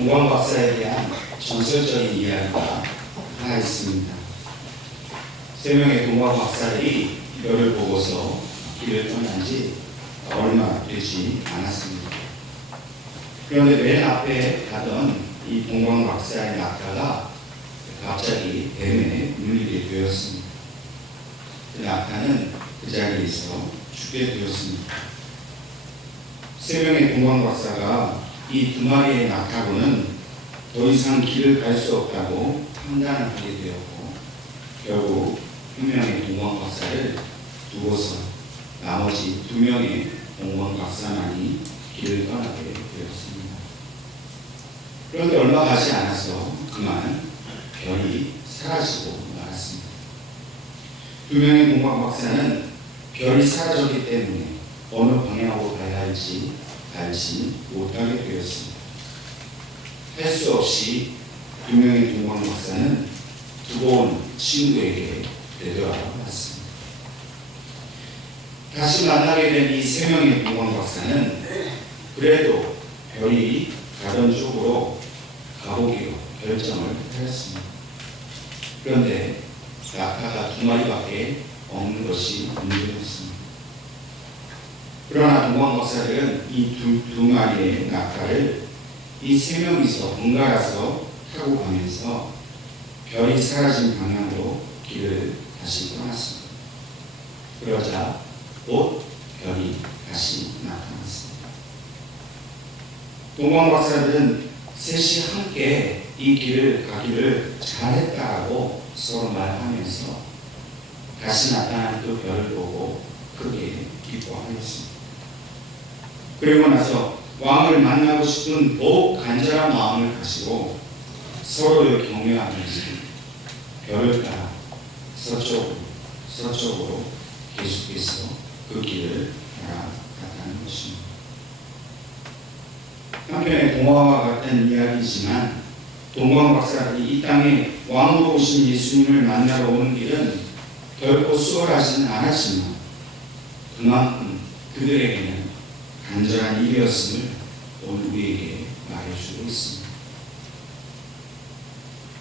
동광 박사에 대한 전설적인 이야기가 하나 있습니다. 세 명의 동광 박사들이 별을 보고서 길을 떠난 지 얼마 되지 않았습니다. 그런데 맨 앞에 가던 이 동광 박사의 낙타가 갑자기 뱀에 물리게 되었습니다. 그 낙타는 그 자리에서 죽게 되었습니다. 세 명의 동광 박사가 이 두 마리의 낙타로는 더 이상 길을 갈 수 없다고 판단을 하게 되었고, 결국 한 명의 동광 박사를 두고서 나머지 두 명의 동광 박사만이 길을 떠나게 되었습니다. 그런데 얼마 가지 않아서 그만 별이 사라지고 말았습니다. 두 명의 동광 박사는 별이 사라졌기 때문에 어느 방향으로 가야 할지 알지 못하게 되었습니다. 할 수 없이 두 명의 동광 박사는 두고 온 친구에게 되돌아왔습니다. 다시 만나게 된 이 세 명의 동광 박사는 그래도 별이 가던 쪽으로 가보기로 결정을 하였습니다. 그런데 낙타가 두 마리밖에 없는 것이 문제였습니다. 그러나 동광 박사들은 이 두 마리의 낙타를 이 세 명이서 번갈아서 타고 가면서 별이 사라진 방향으로 길을 다시 떠났습니다. 그러자 곧 별이 다시 나타났습니다. 동광 박사들은 셋이 함께 이 길을 가기를 잘했다라고 서로 말하면서 다시 나타난 그 별을 보고 크게 기뻐하였습니다. 그리고 나서 왕을 만나고 싶은 더욱 간절한 마음을 가지고 서로를 격려하면서 별을 따라 서쪽으로 계속해서 그 길을 따라갔다는 것입니다. 한편의 동화와 같은 이야기지만 동광 박사들이 이 땅에 왕으로 오신 예수님을 만나러 오는 길은 결코 수월하지는 않았지만 그만큼 그들에게는 간절한 일이었음을 오늘 우리에게 말해주고 있습니다.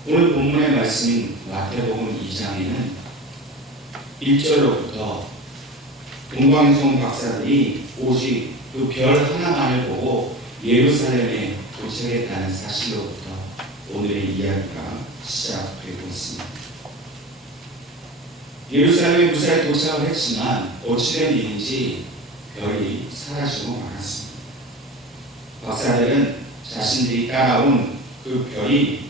오늘 본문의 말씀인 마태복음 2장에는 1절로부터 동광송 박사들이 오직 그 별 하나만을 보고 예루살렘에 도착했다는 사실로부터 오늘의 이야기가 시작되고 있습니다. 예루살렘에 무사히 도착을 했지만 어찌된 일인지 별이 사라지고 말았습니다. 박사들은 자신들이 따라온 그 별이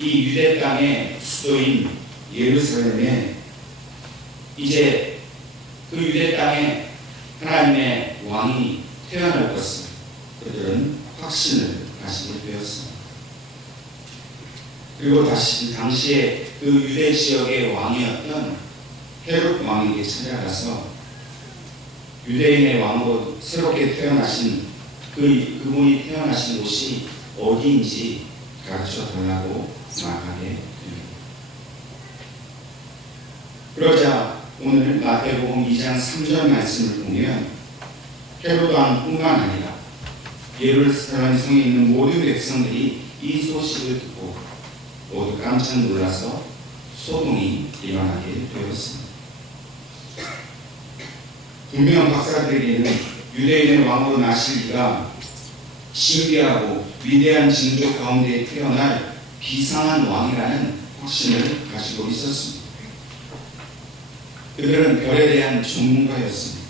이 유대 땅의 수도인 예루살렘에 이제 그 유대 땅에 하나님의 왕이 태어날 것을 그들은 확신을 가지게 되었습니다. 그리고 다시 당시에 그 유대 지역의 왕이었던 헤롯 왕에게 찾아가서 유대인의 왕으로 새롭게 태어나신 그분이 태어나신 곳이 어디인지 가르쳐 달라고 말하게 됩니다. 그러자 오늘 마태복음 2장 3절 말씀을 보면 헤롯 왕뿐만 아니라 예루살렘 성에 있는 모든 백성들이 이 소식을 듣고 모두 깜짝 놀라서 소동이 일어나게 되었습니다. 분명 박사들에게는 유대인의 왕으로 나실 이가 신비하고 위대한 징조 가운데 태어날 비상한 왕이라는 확신을 가지고 있었습니다. 그들은 별에 대한 전문가였습니다.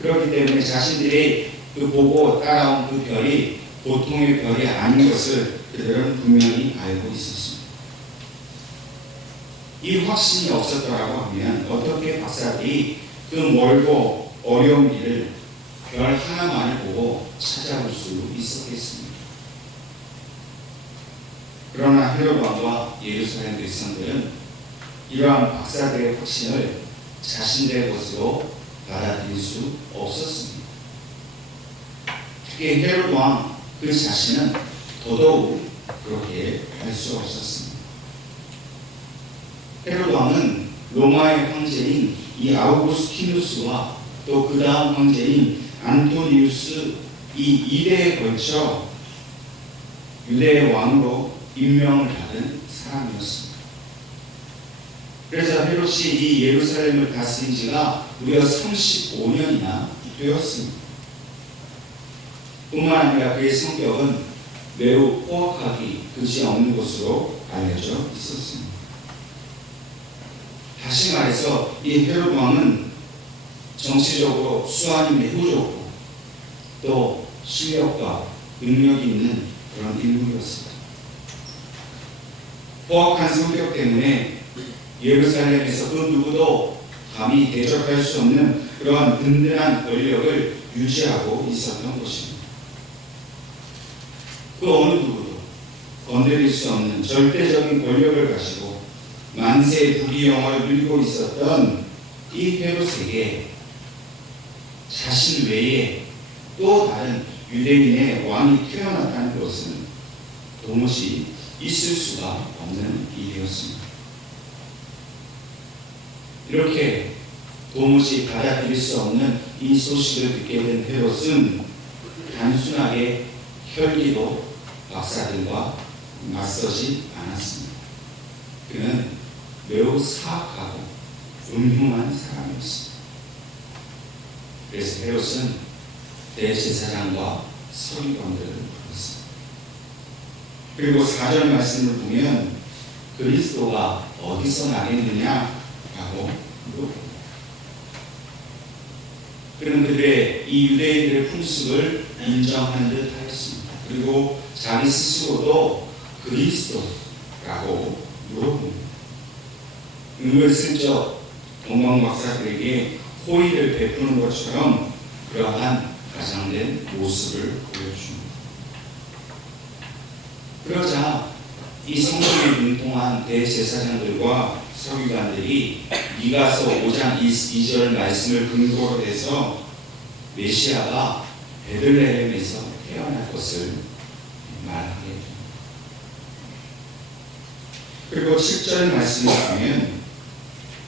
그렇기 때문에 자신들이 그 보고 따라온 그 별이 보통의 별이 아닌 것을 그들은 분명히 알고 있었습니다. 이 확신이 없었더라고 하면 어떻게 박사들이 그 멀고 어려운 길을 별 하나만을 보고 찾아올 수 있었겠습니까? 그러나 헤롯 왕과 예루살렘 백성들은 이러한 박사들의 확신을 자신들의 것으로 받아들일 수 없었습니다. 특히 헤롯 왕 그 자신은 더더욱 그렇게 할 수 없었습니다. 헤롯 왕은 로마의 황제인 이 아우구스티누스와 또 그 다음 황제인 안토니우스 이 2대에 걸쳐 유대의 왕으로 임명을 받은 사람이었습니다. 그래서 헤롯이 이 예루살렘을 다스린 지가 무려 35년이나 되었습니다. 뿐만 아니라 그의 성격은 매우 포악하기 그지없는 것으로 알려져 있었습니다. 다시 말해서 이 헤롯 왕은 정치적으로 수완이 매우 좋고 또 실력과 능력이 있는 그런 인물이었습니다. 포악한 성격 때문에 예루살렘에서 그 누구도 감히 대적할 수 없는 그러한 든든한 권력을 유지하고 있었던 것입니다. 그 어느 누구도 건드릴 수 없는 절대적인 권력을 가지고 만세 부귀영화를 누리고 있었던 이 헤롯에게 자신 외에 또 다른 유대인의 왕이 태어났다는 것은 도무지 있을 수가 없는 일이었습니다. 이렇게 도무지 받아들일 수 없는 이 소식을 듣게 된 헤롯은 단순하게 혈기로 박사들과 맞서지 않았습니다. 그는 매우 사악하고 음흉한 사람이었습니다. 그래서 헤롯은 대제사장과 서기관들을 불렀습니다. 그리고 4절 말씀을 보면 그리스도가 어디서 나겠느냐라고 물어봅니다. 그는 그들의 이 유대인들의 풍습을 인정한 듯 하였습니다. 그리고 자기 스스로도 그리스도라고 물어봅니다. 은근슬쩍 동방 박사들에게 호의를 베푸는 것처럼 그러한 가장된 모습을 보여줍니다. 그러자 이 성경에 능통한 대제사장들과 서기관들이 미가서 5장 2절 말씀을 근거로 해서 메시아가 베들레헴에서 태어날 것을 말하게 됩니다. 그리고 7절 말씀을 보면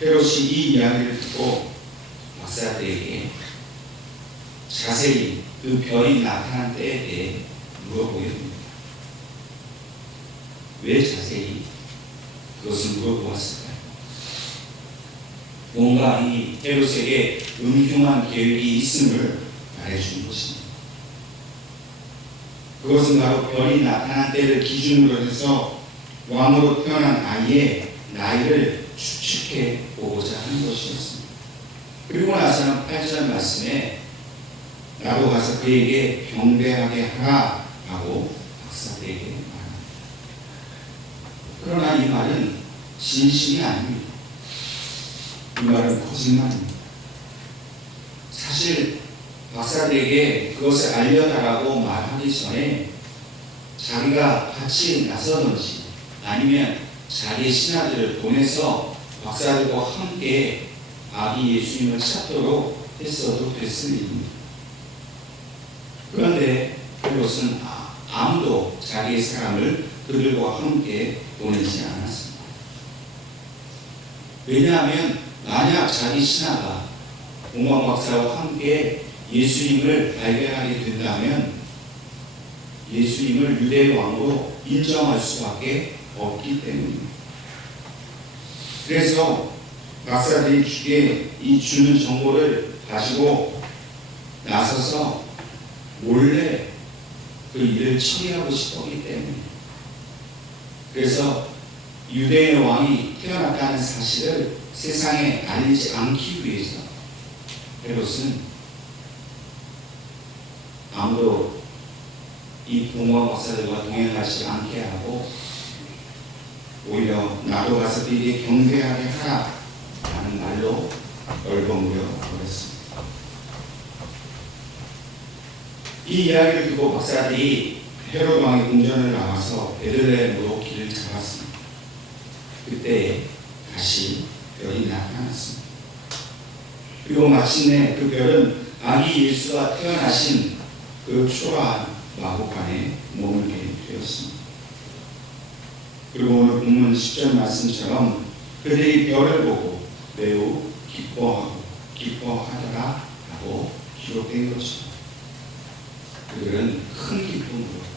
헤롯이 이 이야기를 듣고 박사들에게 자세히 그 별이 나타난 때에 대해 물어보게 됩니다. 왜 자세히 그것을 물어보았을까요? 뭔가 이 헤롯에게 음흉한 계획이 있음을 말해준 것입니다. 그것은 바로 별이 나타난 때를 기준으로 해서 왕으로 태어난 아이의 나이를 추측해 보고자 하는 것이었습니다. 그리고 나서는 8절 말씀에 나도 가서 그에게 경배하게 하라 라고 박사들에게 말합니다. 그러나 이 말은 진심이 아닙니다. 이 말은 거짓말입니다. 사실 박사들에게 그것을 알려달라고 말하기 전에 자기가 같이 나서든지 아니면 자기의 신하들을 보내서 박사들과 함께 아기 예수님을 찾도록 했어도 됐을 일입니다. 그런데 헤롯은 아무도 자기의 사람을 그들과 함께 보내지 않았습니다. 왜냐하면 만약 자기 신하가 공방 박사와 함께 예수님을 발견하게 된다면 예수님을 유대의 왕으로 인정할 수밖에 없기 때문입니다. 그래서 박사들이 이 주는 정보를 가지고 나서서 몰래 그 일을 처리하고 싶었기 때문입니다. 그래서 유대의 왕이 태어났다는 사실을 세상에 알리지 않기 위해서 헤롯은 아무도 이 공방 박사들과 동행하지 않게 하고 오히려 나도 가서 그에게 경배하게 하라 라는 말로 얼버무려 버렸습니다. 이 이야기를 듣고 박사들이 헤롯 왕의 궁전을 나와서 베들레헴으로 길을 잡았습니다. 그때 다시 별이 나타났습니다. 그리고 마침내 그 별은 아기 예수가 태어나신 그 초라한 마구간에 머물게 되었습니다. 그리고 오늘 본문 10절 말씀처럼 그들이 별을 보고 매우 기뻐하더라 라고 기록된 것입니다. 그들은 큰 기쁨으로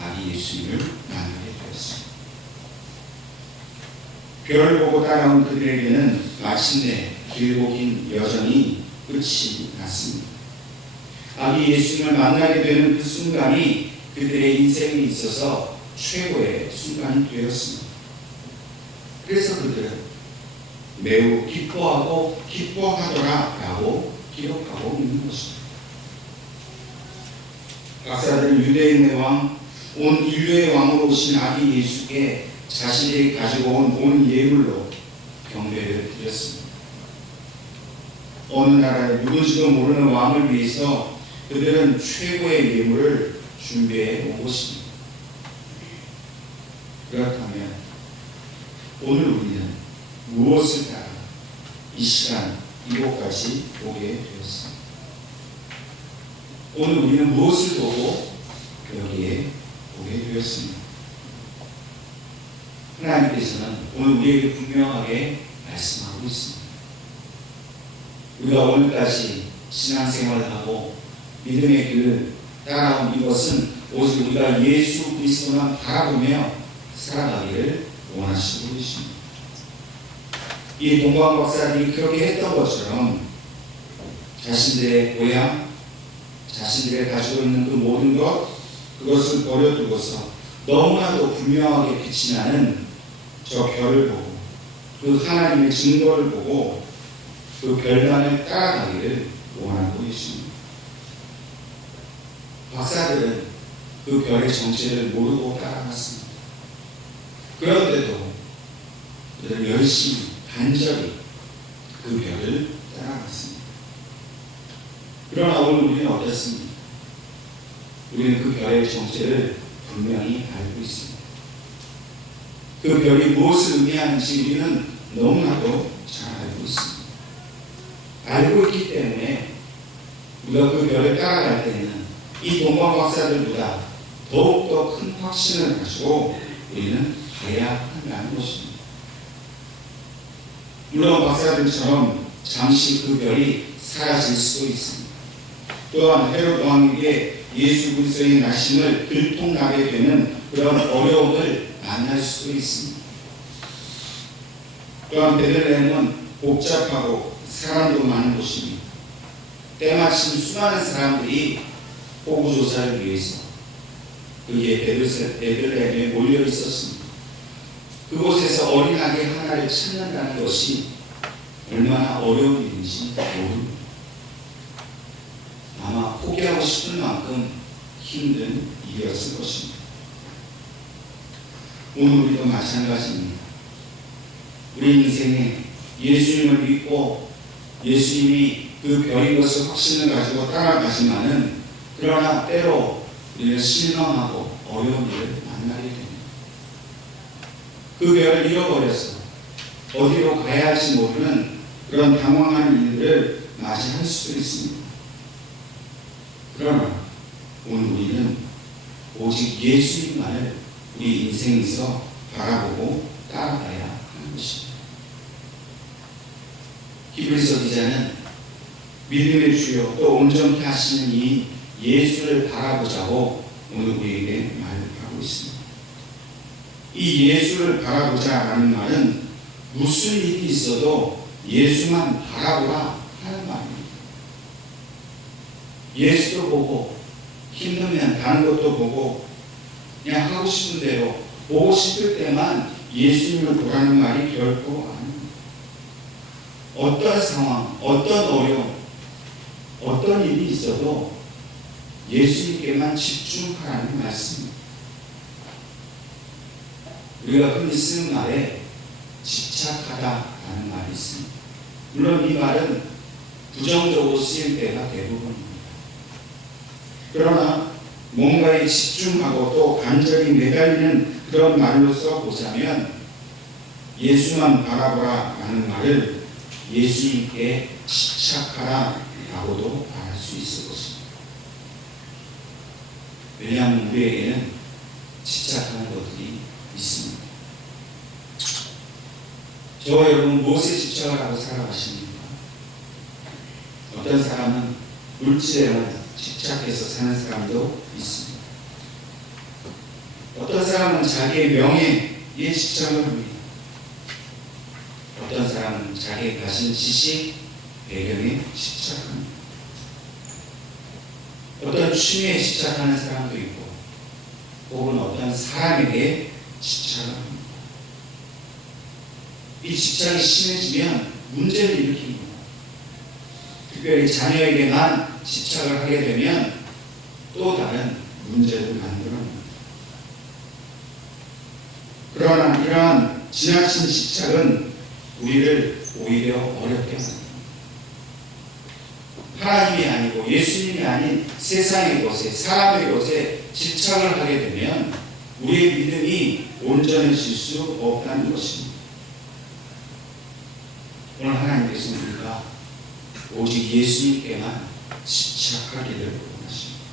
아기 예수님을 만나게 되었습니다. 별을 보고 따라온 그들에게는 마침내 길고 긴 여정이 끝이 났습니다. 아기 예수님을 만나게 되는 그 순간이 그들의 인생에 있어서 최고의 순간이 되었습니다. 그래서 그들은 매우 기뻐하고 기뻐하더라 라고 기록하고 있는 것입니다. 박사들은 유대인의 왕, 온 인류의 왕으로 오신 아기 예수께 자신들이 가지고 온 예물로 경배를 드렸습니다. 어느 나라의 누군지도 모르는 왕을 위해서 그들은 최고의 예물을 준비해 온 것입니다. 그렇다면 오늘 우리는 무엇을 따라 이 시간 이곳까지 오게 되었습니다. 오늘 우리는 무엇을 보고 여기에 오게 되었습니다. 하나님께서는 오늘 우리에게 분명하게 말씀하고 있습니다. 우리가 오늘까지 신앙생활을 하고 믿음의 길을 따라온 이것은 오직 우리가 예수 그리스도만 바라보며 살아가기를 원하시고 계십니다. 이 동방 박사들이 그렇게 했던 것처럼 자신들의 고향, 자신들이 가지고 있는 그 모든 그것을 버려두고서 너무나도 분명하게 빛이 나는 저 별을 보고 그 하나님의 증거를 보고 그 별만을 따라가기를 원하고 계십니다. 박사들은 그 별의 정체를 모르고 따라갔습니다. 그런데도 그들은 열심히 간절히 그 별을 따라갔습니다. 그러나 오늘 우리는 어떻습니까? 우리는 그 별의 정체를 분명히 알고 있습니다. 그 별이 무엇을 의미하는지 우리는 너무나도 잘 알고 있습니다. 알고 있기 때문에 우리가 그 별을 따라갈 때는 이 동방 박사들보다 더욱더 큰 확신을 가지고 우리는 가야 한다는 것입니다. 물론 박사들처럼 잠시 그 별이 사라질 수도 있습니다. 또한 헤롯 왕에게 예수 그리스도의 나심을 들통나게 되는 그런 어려움을 만날 수도 있습니다. 또한 베들레헴은 복잡하고 사람도 많은 곳입니다. 때마침 수많은 사람들이 호구조사를 위해서 그의 베들레헴에 몰려 있었습니다. 그곳에서 어린아기 하나를 찾는다는 것이 얼마나 어려운 일인지 모릅니다. 아마 포기하고 싶을 만큼 힘든 일이었을 것입니다. 오늘 우리도 마찬가지입니다. 우리 인생에 예수님을 믿고 예수님이 그 별인 것을 확신을 가지고 따라가지만은 그러나 때로 우리는 실망하고 어려운 일을 만나게 됩니다. 그 별을 잃어버려서 어디로 가야 할지 모르는 그런 당황한 일들을 맞이할 수도 있습니다. 그러나 오늘 우리는 오직 예수님만을 우리 인생에서 바라보고 따라가야 하는 것입니다. 히브리서 기자는 믿음의 주요 또 온전케 하시는 이 예수를 바라보자고 오늘 우리에게 말하고 있습니다. 이 예수를 바라보자라는 말은 무슨 일이 있어도 예수만 바라보라 하는 말입니다. 예수도 보고 힘들면 다른 것도 보고 그냥 하고 싶은 대로 보고 싶을 때만 예수님을 보라는 말이 결코 아닙니다. 어떤 상황, 어떤 어려움, 어떤 일이 있어도 예수님께만 집중하라는 말씀입니다. 우리가 흔히 쓰는 말에 집착하다라는 말이 있습니다. 물론 이 말은 부정적으로 쓰일 때가 대부분입니다. 그러나 뭔가에 집중하고 또 간절히 매달리는 그런 말로 써보자면 예수만 바라보라 라는 말을 예수님께 집착하라 라고도 말할 수 있을 것입니다. 왜냐하면 우리에게는 집착하는 것들이 있습니다. 저와 여러분 무엇에 집착을 하고 살아가십니까? 어떤 사람은 물질에만 집착해서 사는 사람도 있습니다. 어떤 사람은 자기의 명예에 집착을 합니다. 어떤 사람은 자기 가진 지식, 배경에 집착합니다. 어떤 취미에 집착하는 사람도 있고, 혹은 어떤 사람에게 집착을 합니다. 이 집착이 심해지면 문제를 일으킵니다. 특별히 자녀에게만 집착을 하게 되면 또 다른 문제를 만들어냅니다. 그러나 이러한 지나친 집착은 우리를 오히려 어렵게 합니다. 하나님이 아니고 예수님이 아닌 세상의 것에, 사람의 것에 집착을 하게 되면 우리의 믿음이 온전해질 수 없다는 것입니다. 오늘 하나님께서 우리가 오직 예수님께만 집착하기를 원하십니다.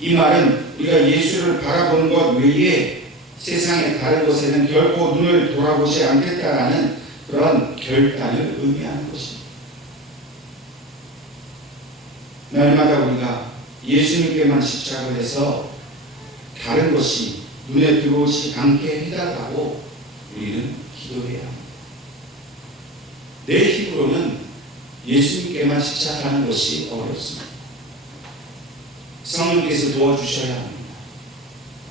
이 말은 우리가 예수를 바라보는 것 외에 세상의 다른 것에는 결코 눈을 돌아보지 않겠다라는 그런 결단을 의미하는 것입니다. 날마다 우리가 예수님께만 집착을 해서 다른 것이 눈에 들어오지 않게 해달라고 우리는 기도해야 합니다. 내 힘으로는 예수님께만 집착하는 것이 어렵습니다. 성령께서 도와주셔야 합니다.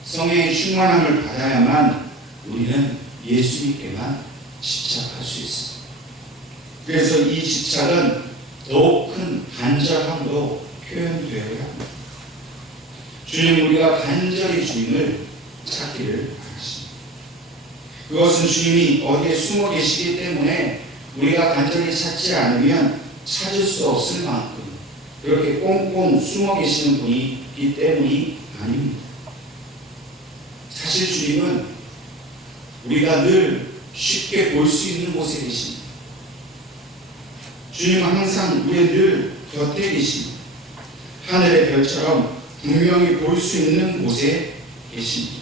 성령의 충만함을 받아야만 우리는 예수님께만 집착할 수 있습니다. 그래서 이 집착은 더욱 큰 간절함으로 표현되어야 합니다. 주님, 우리가 간절히 주님을 찾기를 바라십니다. 그것은 주님이 어디에 숨어 계시기 때문에 우리가 간절히 찾지 않으면 찾을 수 없을 만큼 그렇게 꽁꽁 숨어 계시는 분이기 때문이 아닙니다. 사실 주님은 우리가 늘 쉽게 볼 수 있는 곳에 계십니다. 주님은 항상 우리의 늘 곁에 계십니다. 하늘의 별처럼 분명히 볼 수 있는 곳에 계십니다.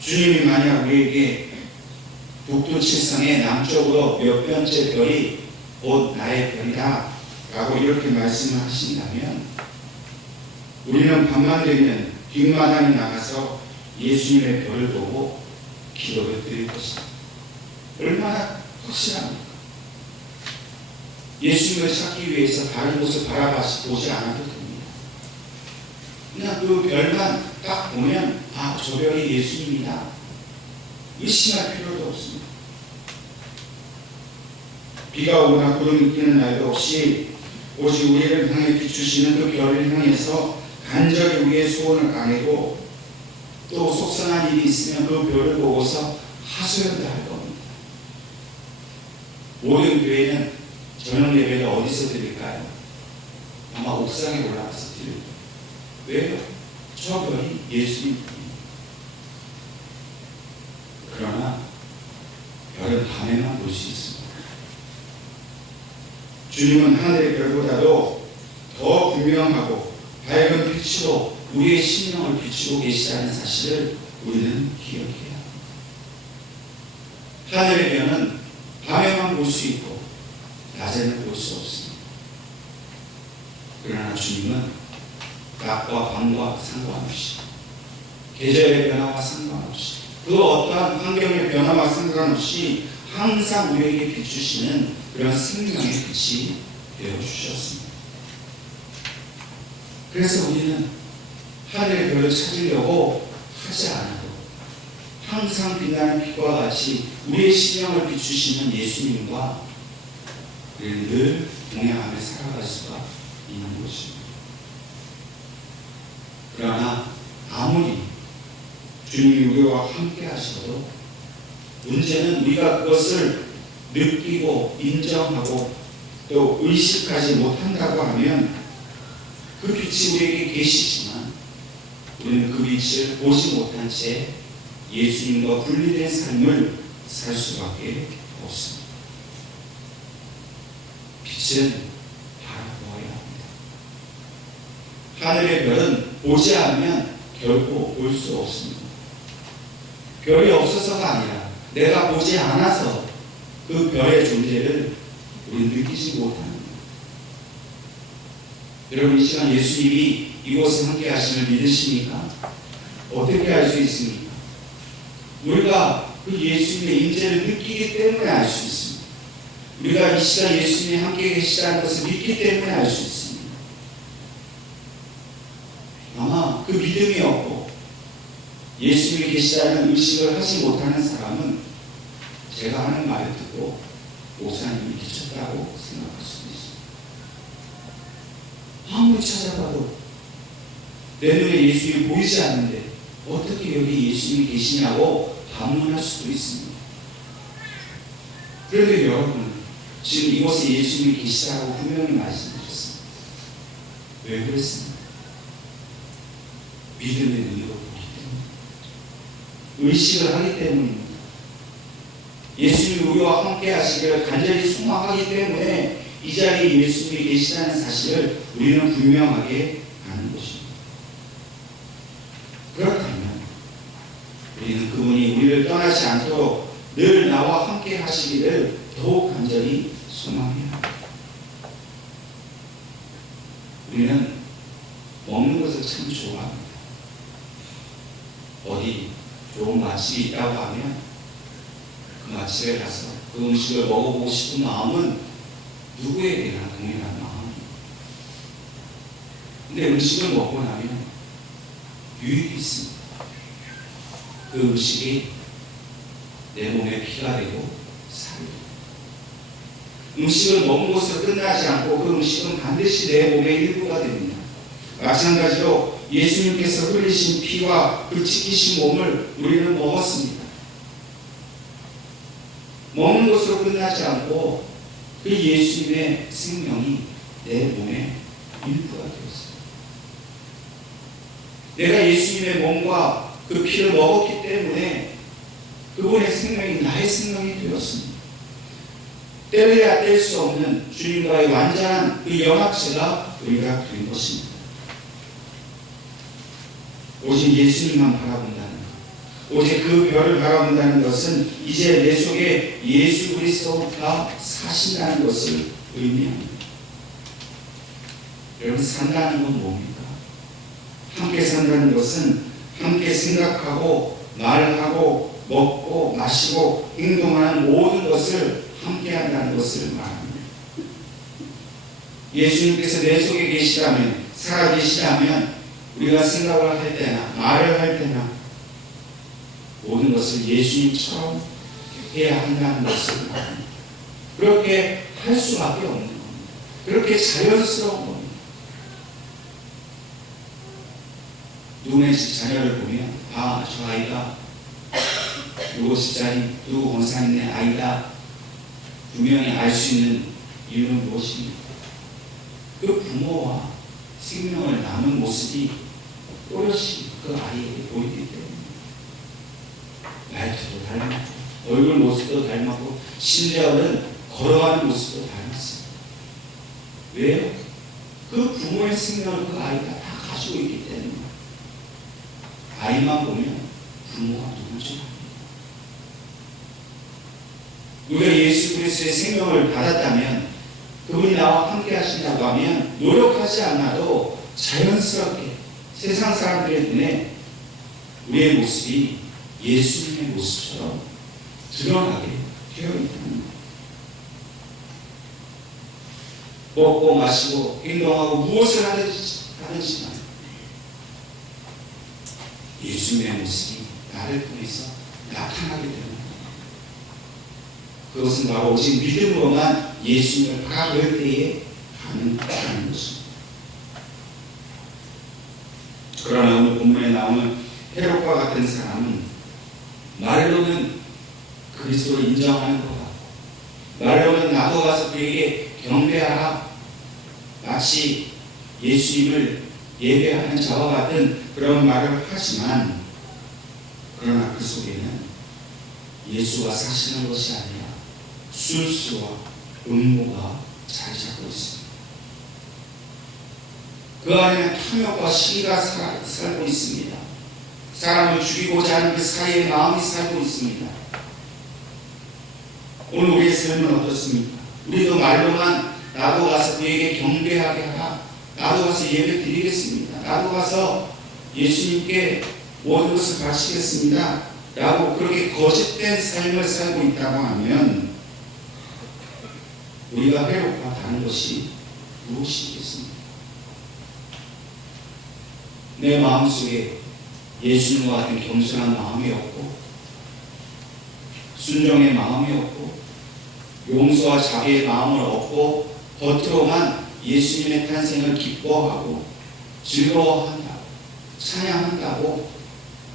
주님이 만약 우리에게 북두칠성의 남쪽으로 몇 번째 별이 곧 나의 별이다 라고 이렇게 말씀을 하신다면 우리는 밤만 되면 뒷마당에 나가서 예수님의 별을 보고 기도를 드릴 것입니다. 얼마나 확실합니까? 예수님을 찾기 위해서 다른 곳을 바라보지 않아도 됩니다. 그냥 그 별만 딱 보면 저 별이 예수님이다. 의심할 필요도 없습니다. 비가 오거나 구름이 끼는 날도 없이 오직 우리를 향해 비추시는 그 별을 향해서 간절히 우리의 소원을 아뢰고 또 속상한 일이 있으면 그 별을 보고서 하소연도 할 겁니다. 모든 교회는 저녁 예배를 어디서 드릴까요? 아마 옥상에 올라가서 드릴 거예요. 왜요? 저 별이 예수님입니다. 그러나 별은 밤에만 볼 수 있습니다. 주님은 하늘의 별보다도 더 분명하고 밝은 빛으로 우리의 심령을 비추고 계시다는 사실을 우리는 기억해야 합니다. 하늘의 별은 밤에만 볼 수 있고 낮에는 볼 수 없습니다. 그러나 주님은 낮과 밤과 상관없이 계절의 변화와 상관없이 그 어떠한 환경의 변화와 상관없이 항상 우리에게 비추시는 그런 생명의 빛이 되어주셨습니다. 그래서 우리는 하늘의 별을 찾으려고 하지 않아도 항상 빛나는 빛과 같이 우리의 심령을 비추시는 예수님과 우리는 늘 동행하며 살아갈 수가 있는 것입니다. 그러나 아무리 주님이 우리와 함께 하셔도 문제는 우리가 그것을 느끼고 인정하고 또 의식하지 못한다고 하면 그 빛이 우리에게 계시지만 우리는 그 빛을 보지 못한 채 예수님과 분리된 삶을 살 수밖에 없습니다. 빛은 바라보아야 합니다. 하늘의 별은 보지 않으면 결코 볼 수 없습니다. 별이 없어서가 아니라 내가 보지 않아서 그 별의 존재를 우리는 느끼지 못합니다. 여러분, 이 시간 예수님이 이곳에 함께 하심을 믿으십니까? 어떻게 알 수 있습니까? 우리가 그 예수님의 임재를 느끼기 때문에 알 수 있습니다. 우리가 이 시간 예수님이 함께 계시다는 것을 믿기 때문에 알 수 있습니다. 아마 그 믿음이 없고 예수님이 계시다는 의식을 하지 못하는 사람은 제가 하는 말을 듣고 목사님이 미쳤다고 생각할 수도 있습니다. 아무리 찾아봐도 내 눈에 예수님이 보이지 않는데 어떻게 여기 예수님이 계시냐고 반문할 수도 있습니다. 그런데 여러분, 지금 이곳에 예수님이 계시다고 분명히 말씀하셨습니다. 왜 그랬습니까? 믿음의 눈으로 보기 때문에, 의식을 하기 때문입니다. 예수님이 우리와 함께 하시기를 간절히 소망하기 때문에 이 자리에 예수님이 계시다는 사실을 우리는 분명하게 아는 것입니다. 그렇다면 우리는 그분이 우리를 떠나지 않도록 늘 나와 함께 하시기를 더욱 간절히 소망해야 합니다. 우리는 먹는 것을 참 좋아합니다. 어디 좋은 맛집이 있다고 하면 그 맛집에 가서 그 음식을 먹어보고 싶은 마음은 누구에게나 동일한 마음입니다. 근데 음식을 먹고 나면 유익이 있습니다. 그 음식이 내 몸에 피가 되고 살이 되고, 음식을 먹은 것으로 끝나지 않고 그 음식은 반드시 내 몸의 일부가 됩니다. 마찬가지로 예수님께서 흘리신 피와 그 찢기신 몸을 우리는 먹었습니다. 먹는 것으로 끝나지 않고 그 예수님의 생명이 내 몸의 일부가 되었습니다. 내가 예수님의 몸과 그 피를 먹었기 때문에 그분의 생명이 나의 생명이 되었습니다. 뗄래야 뗄 수 없는 주님과의 완전한 그 연합체가 우리가 된 것입니다. 오직 예수님만 바라본다는 것, 오직 그 별을 바라본다는 것은 이제 내 속에 예수 그리스도가 사신다는 것을 의미합니다. 여러분, 산다는 건 뭡니까? 함께 산다는 것은 함께 생각하고 말하고 먹고 마시고 행동하는 모든 것을 함께 한다는 것을 말합니다. 예수님께서 내 속에 계시다면, 살아 계시다면 우리가 생각을 할 때나 말을 할 때나 모든 것을 예수님처럼 해야 한다는 것을 말합니다. 그렇게 할 수밖에 없는 겁니다. 그렇게 자연스러운 겁니다. 누구네 자녀를 보면 저 아이가 누구 집사님, 누구 권사님의 아이다 분명히 알 수 있는 이유는 무엇입니까? 그 부모와 생명을 나눈 모습이 또렷이 그 아이에게 보이기 때문에 말투도 닮았고 얼굴 모습도 닮았고 심지어는 걸어가는 모습도 닮았습니다. 왜요? 그 부모의 생명을 그 아이가 다 가지고 있기 때문에 아이만 보면 부모가 누군지 압니다. 우리가 예수 그리스도의 생명을 받았다면, 그분이 나와 함께 하신다고 하면 노력하지 않아도 자연스럽게 세상 사람들의 눈에 우리의 모습이 예수님의 모습처럼 드러나게 되어 있다는 것. 먹고 마시고 행동하고 무엇을 하든지만 예수님의 모습이 나를 통해서 나타나게 되는 것. 그것은 바로 오직 믿음으로만 예수님을 바라볼 때에 가능하다는 것입니다. 그러나 오늘 본문에 나오는 헤롯과 같은 사람은 말로는 그리스도를 인정하는 것 같고, 말로는 나도 가서 그에게 경배하라, 마치 예수님을 예배하는 자와 같은 그런 말을 하지만, 그러나 그 속에는 예수가 사시는 것이 아니라 술수와 음모가 자리 잡고 있습니다. 그 안에는 탐욕과 시기가 살고 있습니다. 사람을 죽이고자 하는 그 사이에 마음이 살고 있습니다. 오늘 우리의 삶은 어떻습니까? 우리도 말로만 나도 가서 그에게 경배하게 하라, 나도 가서 예배 드리겠습니다, 나도 가서 예수님께 모든 것을 바치겠습니다 라고 그렇게 거짓된 삶을 살고 있다고 하면 우리가 회복과 다른 것이 무엇이 있겠습니까? 내 마음속에 예수님과 같은 겸손한 마음이 없고 순종의 마음이 없고 용서와 자비의 마음을 얻고 겉으로만 예수님의 탄생을 기뻐하고 즐거워한다고 찬양한다고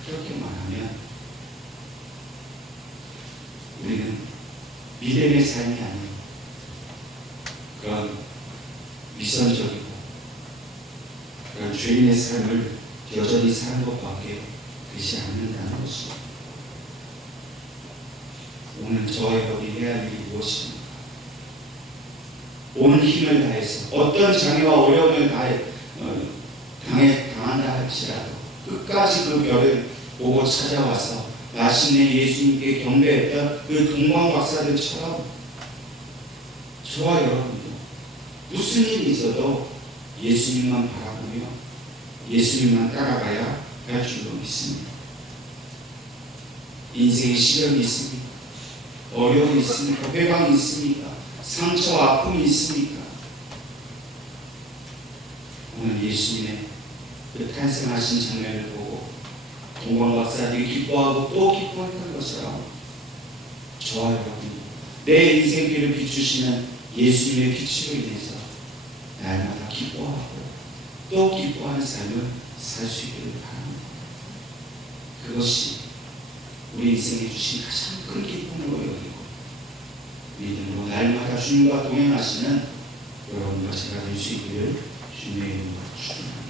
그렇게만 하면 우리는 믿음의 삶이 아닌 그런 위선적이고 그런 죄인의 삶을 여전히 사는 것밖에 되지 않는다는 것이 오늘 저와 여러분이 해야 할 일이 무엇입니까? 온 힘을 다해서 어떤 장애와 어려움을 당한다 할지라도 끝까지 그 별을 보고 찾아와서 마침내 예수님께 경배했던 그 동방 박사들처럼 저와 여러분도 무슨 일이 있어도 예수님만 바라보며 예수님만 따라가야 할 줄로 믿습니다. 인생에 시련이 있습니까? 어려움이 있습니까? 회방이 있습니까? 상처와 아픔이 있습니까? 오늘 예수님의 그 탄생하신 장면을 보고 동방 박사들이 기뻐하고 또 기뻐했던 것처럼 저와 여러분이 내 인생길을 비추시는 예수님의 빛으로 인해서 날마다 기뻐하고 또 기뻐하는 삶을 살 수 있기를 바랍니다. 그것이 우리 인생에 주신 가장 큰 기쁨으로 여기고 믿음으로 날마다 주님과 동행하시는 여러분과 제가 될 수 있기를 주님의 이름으로 축원합니다.